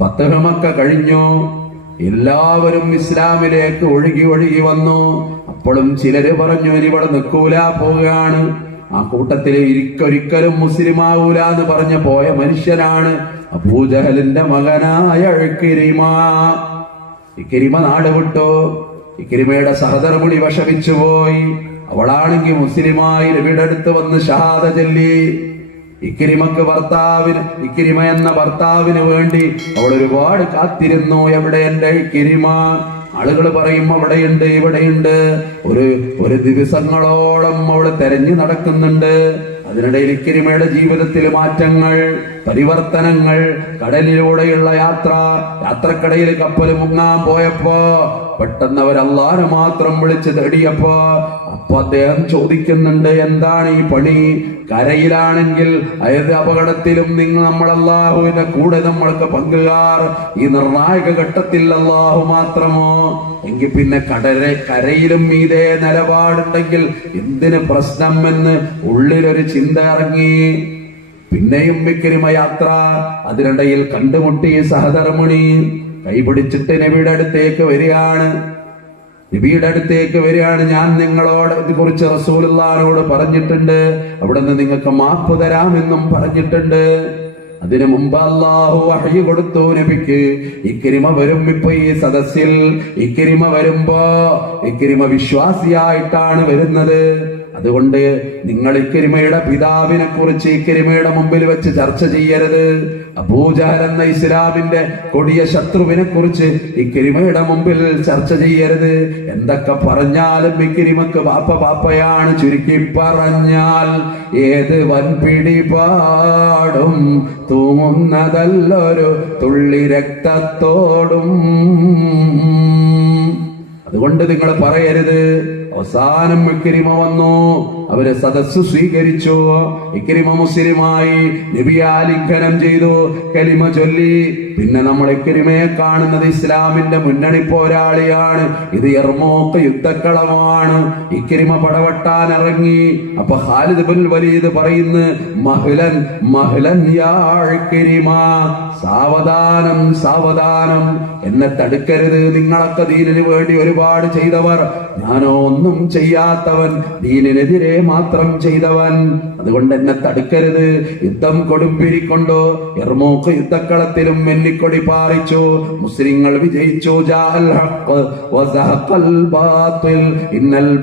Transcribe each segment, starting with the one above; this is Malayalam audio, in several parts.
ഫത്തഹമക്ക കഴിഞ്ഞു. എല്ലാവരും ഇസ്ലാമിലേക്ക് ഒഴുകി ഒഴുകി വന്നു. അപ്പോഴും ചിലര് പറഞ്ഞു ഇവിടെ നിൽക്കൂല പോവുകയാണ്. ആ കൂട്ടത്തിൽ ഇരിക്കൊരിക്കലും മുസ്ലിം ആവൂല എന്ന് പറഞ്ഞ് പോയ മനുഷ്യനാണ് അബൂജഹലിന്റെ മകനായ ഇക്കിരിമ ഇക്കിരിമ നാട് വിട്ടു. ഇക്കിരിമയുടെ സഹധർമ്മിണി വിഷമിച്ചു പോയി. അവളാണെങ്കിൽ മുസ്ലിമായി നബിയുടെ അടുത്ത് വന്ന് ഷഹാദ ചൊല്ലി. ഇക്കരിമക്ക് ഭർത്താവിന് ഇക്കിരിമ എന്ന ഭർത്താവിന് വേണ്ടി അവൾ ഒരുപാട് കാത്തിരുന്നു. എവിടെ എന്റെ ഇക്കിരിമ? ആളുകൾ പറയും അവിടെയുണ്ട് ഇവിടെയുണ്ട്. ഒരു ഒരു ദിവസങ്ങളോളം അവൾ തെരഞ്ഞു നടക്കുന്നുണ്ട്. അതിനിടയിൽ ഇക്കിരിമയുടെ ജീവിതത്തിൽ മാറ്റങ്ങൾ പരിവർത്തനങ്ങൾ കടലിലൂടെയുള്ള യാത്ര യാത്രക്കടയിൽ കപ്പൽ മുങ്ങാൻ പോയപ്പോ പെട്ടെന്ന് അവർ മാത്രം വിളിച്ച് തേടിയപ്പോ അപ്പൊ അദ്ദേഹം ചോദിക്കുന്നുണ്ട് എന്താണ് ഈ പണി? കരയിലാണെങ്കിൽ ഏത് അപകടത്തിലും നിങ്ങൾ നമ്മൾ അള്ളാഹുവിന്റെ കൂടെ നമ്മൾക്ക് പങ്കുകാർ. ഈ നിർണായക ഘട്ടത്തിൽ അല്ലാഹു മാത്രമോ? എങ്കിൽ പിന്നെ കടരെ കരയിലും ഇതേ നിലപാടുണ്ടെങ്കിൽ എന്തിന് പ്രശ്നം എന്ന് ഉള്ളിലൊരു ചിന്ത ഇറങ്ങി? പിന്നെയും വിക്രിമ യാത്ര. അതിനിടയിൽ കണ്ടുമുട്ടി സഹധർമ്മിണി കൈപിടിച്ചിട്ട് നബിയുടെ അടുത്തേക്ക് വരികയാണ്. നബിയുടെ അടുത്തേക്ക് വരികയാണ്. ഞാൻ നിങ്ങളോട് കുറിച്ച് റസൂലുള്ളാഹിനോട് പറഞ്ഞിട്ടുണ്ട്. അവിടുന്ന് നിങ്ങൾക്ക് മാപ്പ് തരാമെന്നും പറഞ്ഞിട്ടുണ്ട്. അതിനു മുമ്പ് അള്ളാഹു വഹയി കൊടുത്തു നബിക്ക്. ഇക്കരിമ വരും ഇപ്പൊ ഈ സദസ്സിൽ. ഇക്കരിമ വരുമ്പോ ഇക്കരിമ വിശ്വാസിയായിട്ടാണ് വരുന്നത്. അതുകൊണ്ട് നിങ്ങൾ ഇക്കരിമയുടെ പിതാവിനെ കുറിച്ച് ഇക്കരിമയുടെ മുമ്പിൽ വെച്ച് ചർച്ച ചെയ്യരുത്. അബൂജഹൽ എന്ന ഇസ്ലാമിന്റെ കൊടിയ ശത്രുവിനെ കുറിച്ച് ഇക്കരിമയുടെ മുമ്പിൽ ചർച്ച ചെയ്യരുത്. എന്തൊക്കെ പറഞ്ഞാലും ഇക്കരിമക്ക് വാപ്പ വാപ്പയാണ് ചുരുക്കി പറഞ്ഞാൽ ഏത് വൻ പിടിപാടും തൂങ്ങുന്നതല്ലൊരു തുള്ളി രക്തത്തോടും. അതുകൊണ്ട് നിങ്ങൾ പറയരുത്. അവസാനം ഇക്കരിമ വന്നു. അവർ സദസ് സ്വീകരിച്ചു. ഇക്കരിമ മുസ്ലിമായി നബിയാലിഖനം ചെയ്തു. കലിമ ചൊല്ലി. പിന്നെ നമ്മൾ ഇക്കരിമയെ കാണുന്നത് ഇസ്ലാമിന്റെ മുന്നണി പോരാളിയാണ്. ഇത് എർമോക്ക് യുദ്ധക്കളമാണ്. ഇക്കരിമ പടവട്ടാൻ ഇറങ്ങി. അപ്പൊ ഖാലിദ് ബിൻ വലീദ് പറയുന്നു മഹ്ലൻ മഹ്ലൻ യാ സാവധാനം സാവധാനം. എന്നെ തടുക്കരുത്. നിങ്ങളൊക്കെ ദീനിന് വേണ്ടി ഒരുപാട് ചെയ്തവർ. ഞാനോ ഒന്നും ചെയ്യാത്തവൻ. ദീനിനെതിരെ മാത്രം ചെയ്തവൻ. അതുകൊണ്ട് എന്നെ തടുക്കരുത്. യുദ്ധം കൊടുമ്പിരിക്കൊണ്ടോ? എർമോക്ക് യുദ്ധക്കളത്തിലും മെന്നിക്കൊടി പാറിച്ചു. മുസ്ലിങ്ങൾ വിജയിച്ചു. ഇന്നൽ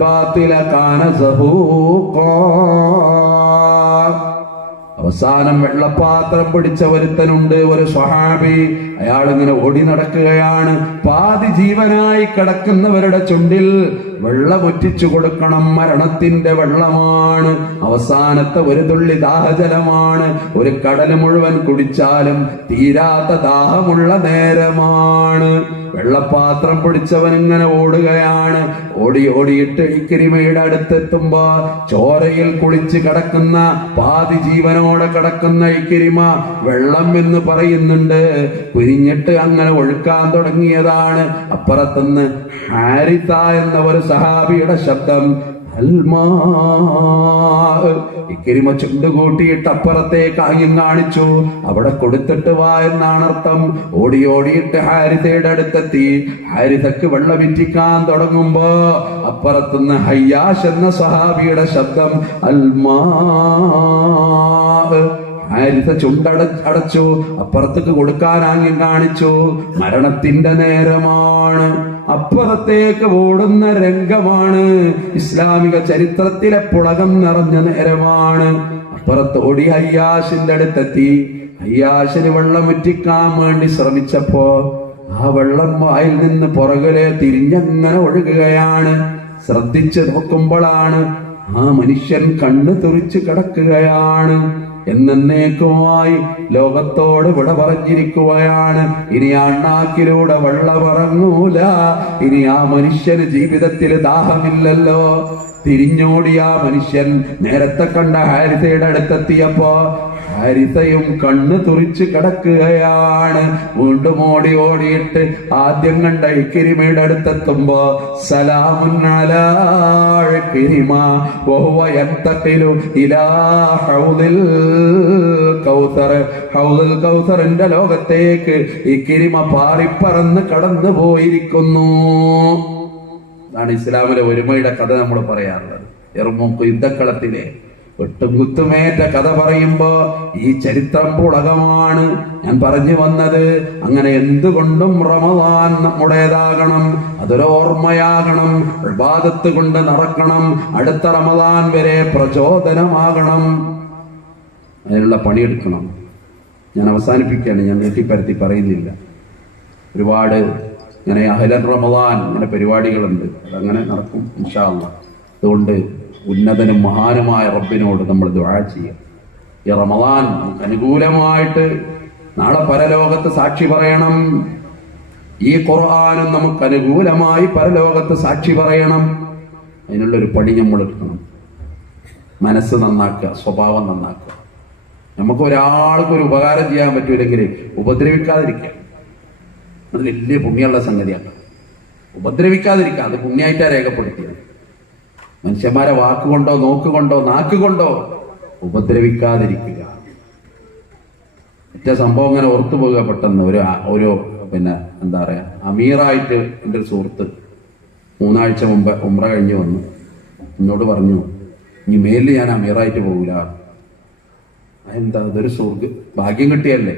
അവസാനം വെള്ളപ്പാത്രം പിടിച്ച ഒരുത്തനുണ്ട്. ഒരു സ്വഹാബി. അയാൾ ഇങ്ങനെ ഓടി നടക്കുകയാണ്. പാതി ജീവനായി കിടക്കുന്നവരുടെ ചുണ്ടിൽ വെള്ളമൊറ്റിച്ചു കൊടുക്കണം മരണത്തിന്റെ വെള്ളമാണ്. അവസാനത്തെ ഒരു തുള്ളി ദാഹജലമാണ്. ഒരു കടൽ മുഴുവൻ കുടിച്ചാലും തീരാത്ത ദാഹമുള്ള നേരമാണ്. വെള്ളപ്പാത്രം പിടിച്ചവൻ ഇങ്ങനെ ഓടുകയാണ്. ഓടി ഓടിയിട്ട് ഇക്കരിമയുടെ അടുത്തെത്തുമ്പോ ചോരയിൽ കുളിച്ച് കിടക്കുന്ന പാതി ജീവനോടെ കിടക്കുന്ന ഇക്കരിമ വെള്ളം എന്ന് പറയുന്നുണ്ട്. കുരിഞ്ഞിട്ട് അങ്ങനെ ഒഴുക്കാൻ തുടങ്ങിയതാണ്. അപ്പുറത്തുനിന്ന് ഹാരിത്ത എന്ന ഒരു സഹാബിയുടെ ശബ്ദം ഇക്കരിമ ചുണ്ടുകൂട്ടിയിട്ട് അപ്പുറത്തേക്ക് ആയും കാണിച്ചു. അവിടെ കൊടുത്തിട്ട് വാ എന്നാണ് അർത്ഥം. ഓടി ഓടിയിട്ട് ഹാരിതയുടെ അടുത്തെത്തി. ഹാരിതക്ക് വെള്ളം വിറ്റിക്കാൻ തുടങ്ങുമ്പോ അപ്പുറത്തുനിന്ന് ഹയ്യാഷ് എന്ന സഹാബിയുടെ ശബ്ദം അൽമാ ഹാരിത ചുണ്ടട അടച്ചു. അപ്പുറത്തേക്ക് കൊടുക്കാൻ ആംഗ്യം കാണിച്ചു. മരണത്തിന്റെ നേരമാണ്. അപ്പുറത്തേക്ക് ഓടുന്ന രംഗമാണ്. ഇസ്ലാമിക ചരിത്രത്തിലെ പുളകം നിറഞ്ഞ നേരമാണ്. അപ്പുറത്ത് ഓടി അയ്യാശിന്റെ അടുത്തെത്തി. അയ്യാശിന് വെള്ളം ഉറ്റിക്കാൻ വേണ്ടി ശ്രമിച്ചപ്പോ ആ വെള്ളം വായിൽ നിന്ന് പുറകിലെ തിരിഞ്ഞങ്ങനെ ഒഴുകുകയാണ്. ശ്രദ്ധിച്ചു നോക്കുമ്പോഴാണ് ആ മനുഷ്യൻ കണ്ണു തുറിച്ചു കിടക്കുകയാണ്. എന്നേക്കുമായി ലോകത്തോട് വിട പറഞ്ഞിരിക്കുകയാണ്. ഇനി അണ്ണാക്കിലൂടെ വെള്ളമിറങ്ങൂല ഇനി ആ മനുഷ്യന് ജീവിതത്തിൽ ദാഹമില്ലല്ലോ. തിരിഞ്ഞോടിയ മനുഷ്യൻ നേരത്തെ കണ്ട ഹാരിതയുടെ അടുത്തെത്തിയപ്പോ ഹാരിതയും കണ്ണു തുറിച്ച് കിടക്കുകയാണ്. വീണ്ടും ഓടി ഓടിയിട്ട് ആദ്യം കണ്ട ഇക്കിരിമയുടെ അടുത്തെത്തുമ്പോ സലാമുന്നലാ കിരിമ വഹുവ യന്തഖിലു ഇലാ ഹൗദിൽ കൗസർ. ഹൗദുൽ കൗസറിന്റെ ലോകത്തേക്ക് ഇക്കിരിമ കിരിമ പാറിപ്പറന്ന് കടന്നു പോയിരിക്കുന്നു. ഇസ്ലാമിലെ ഒരുമയുടെ കഥ നമ്മൾ പറയാറുള്ളത്. എറുമുക്ക് യുദ്ധക്കളത്തിലെ വെട്ടും കുത്തുമേറ്റ കഥ പറയുമ്പോ ഈ ചരിത്രം പുളകമാണ്. ഞാൻ പറഞ്ഞു വന്നത് അങ്ങനെ എന്തുകൊണ്ടും റമദാൻ നമ്മുടേതാകണം അതൊരു ഓർമ്മയാകണം വിവാദത്ത് കൊണ്ട് നടക്കണം അടുത്ത റമദാൻ വരെ പ്രചോദനമാകണം. അതിനുള്ള പണിയെടുക്കണം. ഞാൻ അവസാനിപ്പിക്കുകയാണ് ഞാൻ നീട്ടിപ്പരത്തി പറയുന്നില്ല. ഒരുപാട് ഇങ്ങനെ അഹലൻ റമദാൻ ഇങ്ങനെ പരിപാടികളുണ്ട്. അതങ്ങനെ നടക്കും ഇൻഷാല്ല അതുകൊണ്ട് ഉന്നതനും മഹാനുമായ റബ്ബിനോട് നമ്മൾ ദുആ ചെയ്യാം ഈ റമദാൻ അനുകൂലമായിട്ട് നാളെ പരലോകത്ത് സാക്ഷി പറയണം. ഈ ഖുർആാനും നമുക്ക് അനുകൂലമായി പരലോകത്ത് സാക്ഷി പറയണം. അതിനുള്ളൊരു പണി നമ്മൾ എടുക്കണം. മനസ്സ് നന്നാക്കുക സ്വഭാവം നന്നാക്കുക. നമുക്ക് ഒരാൾക്ക് ഒരു ഉപകാരം ചെയ്യാൻ പറ്റൂലെങ്കിൽ ഉപദ്രവിക്കാതിരിക്കുക. അത് വലിയ പുണ്യമുള്ള സംഗതിയാണ്. ഉപദ്രവിക്കാതിരിക്കുക അത് പുണ്യായിട്ടാ രേഖപ്പെടുത്തിയത്. മനുഷ്യന്മാരെ വാക്കുകൊണ്ടോ നോക്കുകൊണ്ടോ നാക്കുകൊണ്ടോ ഉപദ്രവിക്കാതിരിക്കുക. മറ്റേ സംഭവം ഇങ്ങനെ ഓർത്തു പോവുക പെട്ടെന്ന്. ഒരു ഒരു പിന്നെ എന്താ പറയാ അമീറായിട്ട് എന്റെ ഒരു സുഹൃത്ത് മൂന്നാഴ്ച മുമ്പ് ഉമ്ര കഴിഞ്ഞ് വന്നു. എന്നോട് പറഞ്ഞു ഇനി മേലിൽ ഞാൻ അമീറായിട്ട് പോകില്ല എന്താ അതൊരു സുഹൃത്ത് ഭാഗ്യം കിട്ടിയല്ലേ?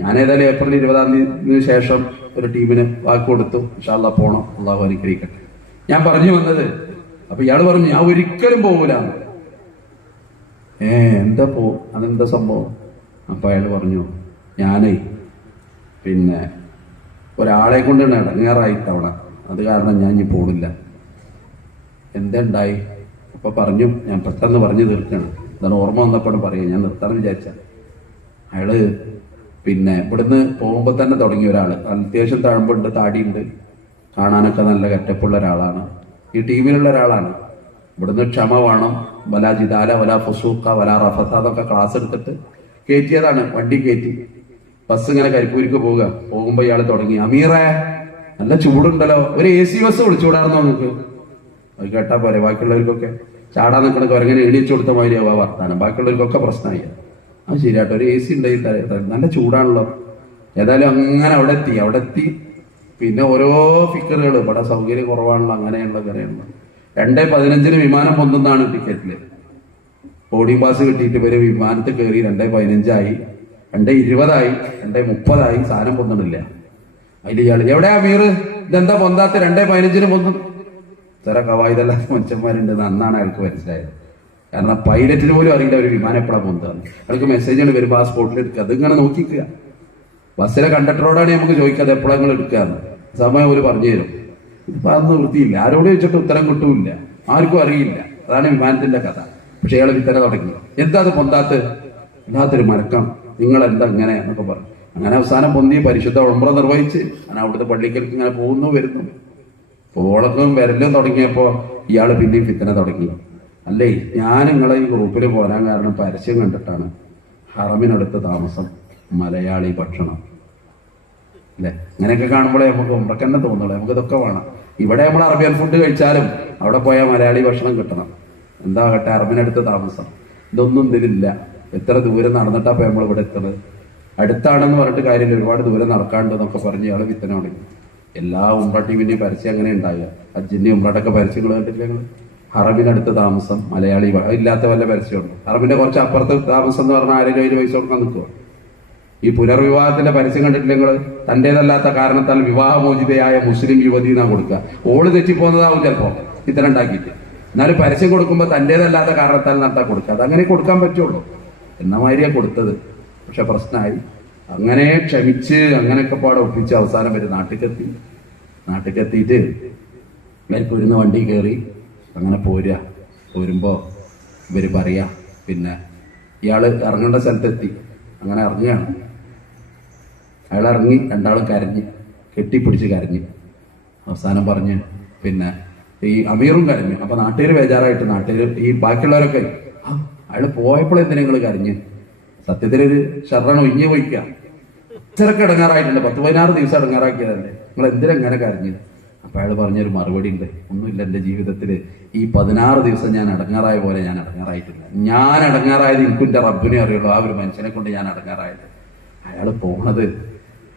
ഞാൻ ഏതായാലും ഏപ്രിൽ ഇരുപതാം തീയതിന് ശേഷം ഒരു ടീമിന് വാക്ക് കൊടുത്തു. ഇൻഷാല്ല പോണം. അള്ളാഹു അനുഗ്രഹിക്കട്ടെ. ഞാൻ പറഞ്ഞു വന്നത് അപ്പൊ ഇയാൾ പറഞ്ഞു ഞാൻ ഒരിക്കലും പോകൂല ഏ എന്താ പോ അതെന്താ സംഭവം? അപ്പൊ അയാൾ പറഞ്ഞു ഞാനേ പിന്നെ ഒരാളെ കൊണ്ട് ഇടങ്ങേറായി തവണ അത് കാരണം ഞാൻ ഇനി പോണില്ല. എന്തുണ്ടായി അപ്പൊ പറഞ്ഞു ഞാൻ പെട്ടെന്ന് പറഞ്ഞു തീർക്കണം. എന്താണ് ഓർമ്മ വന്നപ്പോഴും പറയാം ഞാൻ നിർത്താൻ വിചാരിച്ച അയാൾ പിന്നെ ഇവിടുന്ന് പോകുമ്പോൾ തന്നെ തുടങ്ങിയ ഒരാൾ അത്യാവശ്യം തഴമ്പുണ്ട് താടിയുണ്ട്. കാണാനൊക്കെ നല്ല കറ്റപ്പുള്ള ഒരാളാണ്. ഈ ടീമിലുള്ള ഒരാളാണ്. ഇവിടുന്ന് ക്ഷമ വേണം. വല ജിദാല വല ഫസൂക്ക വല റഫത്ത അതൊക്കെ ക്ലാസ് എടുത്തിട്ട് കയറ്റിയതാണ് വണ്ടി കയറ്റി ബസ് ഇങ്ങനെ കരിപ്പൂരിക്ക് പോവുക. പോകുമ്പോ ഇയാൾ തുടങ്ങി അമീറേ നല്ല ചൂടുണ്ടല്ലോ. ഒരു എ സി ബസ് വിളിച്ചുകൂടായിരുന്നോ നിങ്ങൾക്ക് അത് കേട്ടാ പോരെ ബാക്കിയുള്ളവർക്കൊക്കെ ചാടാൻ നിൽക്കണ കുരങ്ങനെ എണീച്ചു കൊടുത്ത മാതിരി ആവാ വർത്താനം. ബാക്കിയുള്ളവർക്കൊക്കെ പ്രശ്നമായി. അത് ശരിയാട്ടോ ഒരു എ സി ഉണ്ടായി നല്ല ചൂടാണല്ലോ. ഏതായാലും അങ്ങനെ അവിടെ എത്തി അവിടെ എത്തി. പിന്നെ ഓരോ ഫിക്കറുകൾ ഇവിടെ സൗകര്യം കുറവാണല്ലോ അങ്ങനെയുള്ള അങ്ങനെയുള്ള രണ്ടേ പതിനഞ്ചിന് വിമാനം പൊന്തുന്നതാണ് ടിക്കറ്റിൽ. ബോർഡിംഗ് പാസ് കിട്ടിയിട്ട് ഇവർ വിമാനത്തിൽ കയറി രണ്ടേ പതിനഞ്ചായി രണ്ടേ ഇരുപതായി രണ്ടേ മുപ്പതായി സാധനം പൊന്നിടില്ല അതിൽ ഇയാൾ എവിടെയാ മീർ ഇതെന്താ പൊന്താത്ത? രണ്ടേ പതിനഞ്ചിന് പൊന്തും. ഇത്ര കവായുതല്ലാത്ത മനുഷ്യന്മാരുണ്ട് അന്നാണ് അയാൾക്ക് മനസ്സിലായത്. കാരണം പൈലറ്റിന് പോലും അറിയില്ല ഒരു വിമാനം എപ്പോഴാ പൊന്താന്ന് അയാൾക്ക് മെസ്സേജുകൾ വരുമ്പോൾ ആ സ്പോട്ടിൽ എടുക്കുക അതിങ്ങനെ നോക്കിക്കുക. ബസ്സിലെ കണ്ടക്ടറോടാണ് നമുക്ക് ചോദിക്കാതെ എപ്പോഴാണ് നിങ്ങൾ എടുക്കാന്ന് സമയം അവർ പറഞ്ഞു തരും. ഇപ്പൊ അതൊന്നും വൃത്തിയില്ല. ആരോട് ചോദിച്ചിട്ട് ഉത്തരം കിട്ടൂല്ല. ആർക്കും അറിയില്ല. അതാണ് വിമാനത്തിന്റെ കഥ. പക്ഷെ ഇയാൾ വിത്തര തുടങ്ങി. എന്താ അത് പൊന്താത്ത്? എന്താത്തൊരു മരക്കം. നിങ്ങൾ എന്താ ഇങ്ങനെ എന്നൊക്കെ പറഞ്ഞു. അങ്ങനെ അവസാനം പൊന്തി പരിശുദ്ധ ഉളമ്പറ നിർവഹിച്ച് അങ്ങനെ അവിടുത്തെ പള്ളിക്കലേക്ക് ഇങ്ങനെ പോകുന്നു വരുന്നു. പോളക്കും വരലും തുടങ്ങിയപ്പോ ഇയാൾ പിന്നെയും ഫിത്തന തുടങ്ങി. അല്ലേ ഞാൻ നിങ്ങളെ ഈ ഗ്രൂപ്പിൽ പോരാൻ കാരണം പരസ്യം കണ്ടിട്ടാണ് ഹറമിനടുത്ത് താമസം. മലയാളി ഭക്ഷണം. അല്ലെ അങ്ങനെയൊക്കെ കാണുമ്പോഴേ നമുക്ക് ഉമ്മക്ക് തന്നെ തോന്നുള്ളൂ. നമുക്ക് ഇതൊക്കെ വേണം. ഇവിടെ നമ്മൾ അറബിയൻ ഫുഡ് കഴിച്ചാലും അവിടെ പോയാൽ മലയാളി ഭക്ഷണം കിട്ടണം. എന്താകട്ടെ അറബിനടുത്ത് താമസം. ഇതൊന്നും ഇതിലില്ല. എത്ര ദൂരം നടന്നിട്ടാ നമ്മൾ ഇവിടെ എത്തുന്നത്? അടുത്താണെന്ന് പറഞ്ഞിട്ട് കാര്യമില്ല. ഒരുപാട് ദൂരം നടക്കാണ്ട് എന്നൊക്കെ പറഞ്ഞ് ഇയാൾ വിത്തന തുടങ്ങി എല്ലാ ഉമ്ര ടീമിന്റെയും പരസ്യം അങ്ങനെ ഉണ്ടാകുക അജിന്റെ ഉമ്രയുടെയൊക്കെ പരസ്യങ്ങൾ കണ്ടിട്ടില്ല നിങ്ങൾ? അറബിനടുത്ത് താമസം മലയാളി ഇല്ലാത്ത വല്ല പരസ്യമുണ്ട്? അറബിന്റെ കുറച്ച് അപ്പുറത്ത് താമസം എന്ന് പറഞ്ഞാൽ ആരെങ്കിലും അതിന് പൈസ കൊടുക്കാൻ നിൽക്കുമോ ഈ പുനർവിവാഹത്തിന്റെ പരസ്യം കണ്ടിട്ടില്ല നിങ്ങൾ തന്റേതല്ലാത്ത കാരണത്താൽ വിവാഹമോചിതയായ മുസ്ലിം യുവതി എന്നാ കൊടുക്കുക. ഓൾ തെറ്റിപ്പോകുന്നതാവും ചിലപ്പോ ഇത്തരം ഉണ്ടാക്കിയിട്ട്. എന്നാലും പരസ്യം കൊടുക്കുമ്പോൾ തന്റേതല്ലാത്ത കാരണത്താൽ നടത്താൻ കൊടുക്കുക. അങ്ങനെ കൊടുക്കാൻ പറ്റുള്ളൂ. എന്ന മാതിരിയാ കൊടുത്തത്. പക്ഷെ പ്രശ്നമായി അങ്ങനെ ക്ഷമിച്ച് അങ്ങനെയൊക്കെ പാടെ ഒപ്പിച്ച് അവസാനം വരെ നാട്ടിലെത്തി നാട്ടിലെത്തിയിട്ട് മേൽപ്പൂരിന്ന് വണ്ടി കയറി അങ്ങനെ പോരുക. പോരുമ്പോ ഇവർ പറയാ പിന്നെ ഇയാൾ ഇറങ്ങേണ്ട സ്ഥലത്തെത്തി. അങ്ങനെ ഇറങ്ങുകയാണ്. അയാൾ ഇറങ്ങി രണ്ടാളും കരഞ്ഞ് കെട്ടിപ്പിടിച്ച് കരഞ്ഞ്. അവസാനം പറഞ്ഞ് പിന്നെ ഈ അമീറും കരഞ്ഞു. അപ്പൊ നാട്ടുകാർ ബേജാറായിട്ട് നാട്ടുകാർ ഈ ബാക്കിയുള്ളവരൊക്കെ അയാൾ പോയപ്പോൾ എന്തിനാ നിങ്ങൾ കരഞ്ഞ്? സത്യത്തിലൊരു ഷർറാണ് ഒഴിഞ്ഞു പോയിക്ക. ഇച്ചിരക്ക് ഇടങ്ങാറായിട്ടുണ്ട്. പത്ത് പതിനാറ് ദിവസം ഇടങ്ങാറാക്കിയതല്ലേ. നിങ്ങൾ എന്തിനാ ഇങ്ങനെ കരഞ്ഞ്? അപ്പൊ അയാൾ പറഞ്ഞൊരു മറുപടി ഉണ്ട്. ഒന്നുമില്ല എന്റെ ജീവിതത്തിൽ ഈ പതിനാറ് ദിവസം ഞാൻ അടങ്ങാറായ പോലെ ഞാൻ അടങ്ങാറായിട്ടില്ല. ഞാൻ അടങ്ങാറായത് എനിക്കും റബ്ബിനെ അറിയുള്ളൂ. ആ ഒരു മനുഷ്യനെ കൊണ്ട് ഞാൻ അടങ്ങാറായത്. അയാൾ പോണത്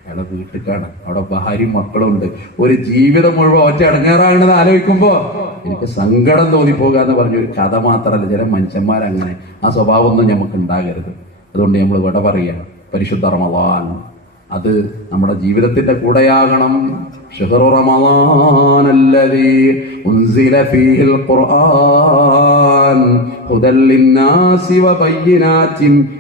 അയാളെ വീട്ടിലാണ് അവിടെ ഭാര്യയും മക്കളുണ്ട്. ഒരു ജീവിതം മുഴുവൻ ഒറ്റ ഇടങ്ങേറാകണത് ആലോചിക്കുമ്പോ എനിക്ക് സങ്കടം തോന്നിപ്പോകുക എന്ന് പറഞ്ഞ ഒരു കഥ മാത്രമല്ല ചില മനുഷ്യന്മാരങ്ങനെ. ആ സ്വഭാവമൊന്നും നമുക്ക് ഉണ്ടാകരുത്. അതുകൊണ്ട് നമ്മൾ ഇവിടെ പറയുക പരിശുദ്ധ റമദാൻ അത് നമ്മുടെ ജീവിതത്തിന്റെ കൂടെയാകണം. ഷെഹറു റമദാൻ ഖുർആൻ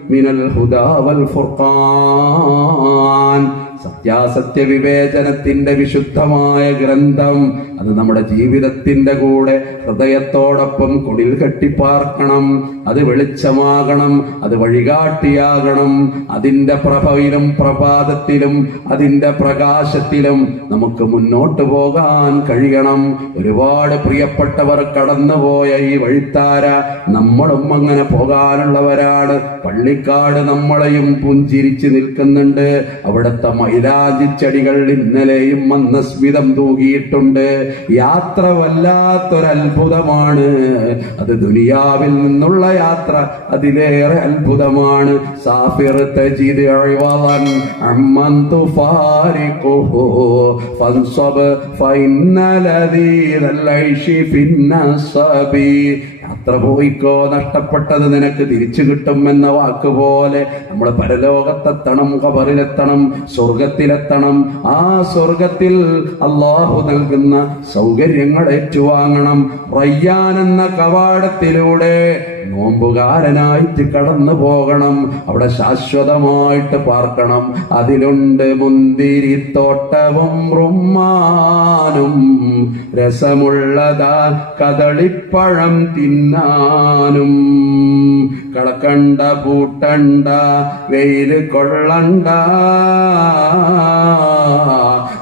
മിനൽ ഹുദാവൽ ഫുർഖാൻ. സത്യാസത്യ വിവേചനത്തിന്റെ വിശുദ്ധമായ ഗ്രന്ഥം അത് നമ്മുടെ ജീവിതത്തിന്റെ കൂടെ ഹൃദയത്തോടൊപ്പം കുടിൽ കെട്ടിപ്പാർക്കണം. അത് വെളിച്ചമാകണം അത് വഴികാട്ടിയാകണം. അതിന്റെ പ്രഭയിലും പ്രഭാതത്തിലും അതിന്റെ പ്രകാശത്തിലും നമുക്ക് മുന്നോട്ട് പോകാൻ കഴിയണം. ഒരുപാട് പ്രിയപ്പെട്ടവർ കടന്നുപോയ ഈ വഴിത്താര നമ്മളും അങ്ങനെ പോകാനുള്ളവരാണ്. പള്ളിക്കാട് നമ്മളെയും പുഞ്ചിരിച്ച് നിൽക്കുന്നുണ്ട്. അവിടുത്തെ മൈലാജിച്ചെടികൾ ഇന്നലെയും വന്ന സ്മിതം തൂകിയിട്ടുണ്ട്. യാത്ര വല്ലാത്തൊരത്ഭുതമാണ് അത് ദുനിയാവിൽ നിന്നുള്ള യാത്ര അതിലേറെ അത്ഭുതമാണ്. സാഫിർ തജിദ് അഴിവാൻ യാത്ര പോയിക്കോ നഷ്ടപ്പെട്ടത് നിനക്ക് തിരിച്ചു കിട്ടും എന്ന വാക്കുപോലെ നമ്മൾ പരലോകത്തെത്തണം കബറിലെത്തണം സ്വർഗത്തിലെത്തണം. ആ സ്വർഗത്തിൽ അള്ളാഹു നൽകുന്ന സൗകര്യങ്ങൾ ഏറ്റുവാങ്ങണം. റയ്യാൻ എന്ന കവാടത്തിലൂടെ നോമ്പുകാരനായിട്ട് കടന്നു പോകണം. അവിടെ ശാശ്വതമായിട്ട് പാർക്കണം. അതിലുണ്ട് മുന്തിരിത്തോട്ടവും റുമ്മാനും. രസമുള്ളതാ കദളിപ്പഴം തിന്നാനും. കളക്കണ്ട പൂട്ടണ്ട വെയിൽ കൊള്ളണ്ട.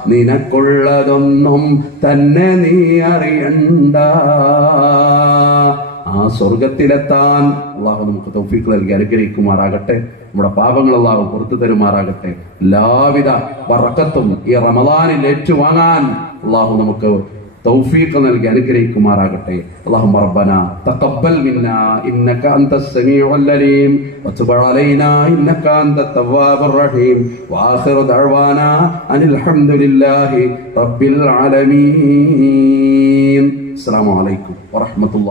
നിനക്കുള്ളതൊന്നും തന്നെ നീ അറിയണ്ട. ആ സ്വർഗത്തിലെത്താൻ അള്ളാഹു നമുക്ക് തൗഫീഖ് നൽകി അനുഗ്രഹിക്കുമാറാകട്ടെ നമ്മുടെ പാപങ്ങൾ അള്ളാഹു പുറത്തു തരുമാറാകട്ടെ എല്ലാവിധ വറക്കത്തും ഈ റമദാനിൽ ഏറ്റുവാങ്ങാൻ അള്ളാഹു നമുക്ക് തൗഫീഖ് നൽകി അനുഗ്രഹിക്കുമാറാകട്ടെ اللهم ربنا تقبل منا انك انت السميع العليم وتب علينا انك انت التواب الرحيم واخر دعوانا ان الحمد لله رب العالمين السلام عليكم ورحمه الله